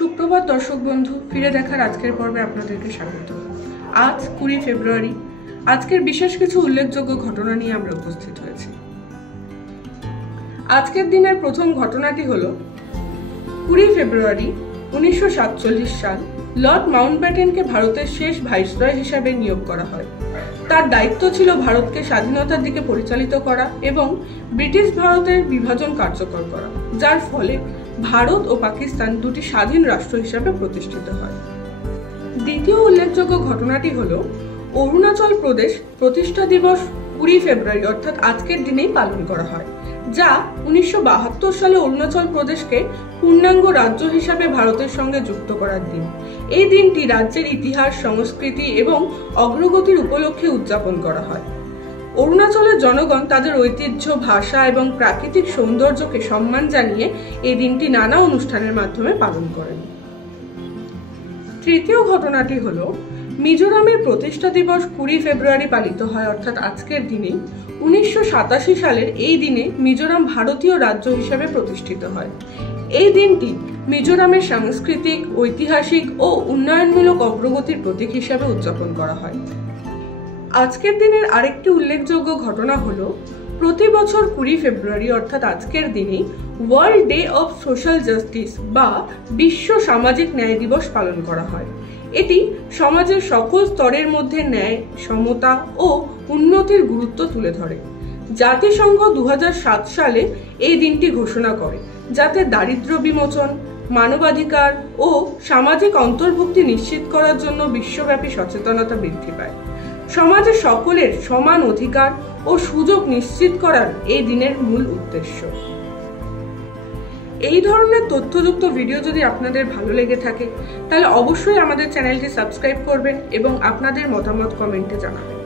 সুপ্রভাত দর্শক বন্ধু, ফিরে দেখার আজকের পর্বে আপনাদেরকে স্বাগত। আজ 20 ফেব্রুয়ারি। আজকের বিশেষ কিছু উল্লেখযোগ্য ঘটনা নিয়ে আমরা উপস্থিত হয়েছি। আজকের দিনের প্রথম ঘটনাটি হলো 20 ফেব্রুয়ারি 1947 সাল লর্ড মাউন্টব্যাটেনকে ভারতের শেষ ভাইসরয় হিসাবে নিয়োগ করা হয়। তার দায়িত্ব ছিল ভারতকে স্বাধীনতার দিকে পরিচালিত করা এবং ব্রিটিশ ভারতের বিভাজন কার্যকর করা, যার ফলে ভারত ও পাকিস্তান দুটি স্বাধীন রাষ্ট্র হিসাবে প্রতিষ্ঠিত হয়। দ্বিতীয় উল্লেখযোগ্য ঘটনাটি হল অরুণাচল প্রদেশ প্রতিষ্ঠা দিবস 20 ফেব্রুয়ারি অর্থাৎ আজকের দিনেই পালন করা হয়, যা 1972 সালে অরুণাচল প্রদেশকে পূর্ণাঙ্গ রাজ্য হিসাবে ভারতের সঙ্গে যুক্ত করার দিন। এই দিনটি রাজ্যের ইতিহাস, সংস্কৃতি এবং অগ্রগতির উপলক্ষে উদযাপন করা হয়। অরুণাচলের জনগণ তাদের ঐতিহ্য, ভাষা এবং প্রাকৃতিক সৌন্দর্যকে সম্মান জানিয়ে এই দিনটি নানা অনুষ্ঠানের মাধ্যমে পালন করেন। তৃতীয় ঘটনাটি হল মিজোরামের প্রতিষ্ঠা দিবস 20 ফেব্রুয়ারি পালিত হয় অর্থাৎ আজকের দিনেই। 1987 সালের এই দিনে মিজোরাম ভারতীয় রাজ্য হিসেবে প্রতিষ্ঠিত হয়। এই দিনটি মিজোরামের সাংস্কৃতিক, ঐতিহাসিক ও উন্নয়নমূলক অগ্রগতির প্রতীক হিসাবে উদযাপন করা হয়। আজকের দিনের আরেকটি উল্লেখযোগ্য ঘটনা হলো প্রতি বছর 20 ফেব্রুয়ারি অর্থাৎ আজকের দিনেই world day of social justice বা বিশ্ব সামাজিক ন্যায় দিবস পালন করা হয়। এটি সমাজের সকল স্তরের মধ্যে ন্যায়, সমতা ও উন্নতির গুরুত্ব তুলে ধরে। জাতিসংঘ 2007 সালে এই দিনটি ঘোষণা করে, যাতে দারিদ্র্য বিমোচন, মানবাধিকার ও সামাজিক অন্তর্ভুক্তি নিশ্চিত করার জন্য বিশ্বব্যাপী সচেতনতা বৃদ্ধি পায়। সমাজে সকলের সমান অধিকার ও সুযোগ নিশ্চিত করার এই দিনের মূল উদ্দেশ্য। এই ধরনের তথ্যযুক্ত ভিডিও যদি আপনাদের ভালো লেগে থাকে তাহলে অবশ্যই আমাদের চ্যানেলটি সাবস্ক্রাইব করবেন এবং আপনাদের মতামত কমেন্টে জানাবেন।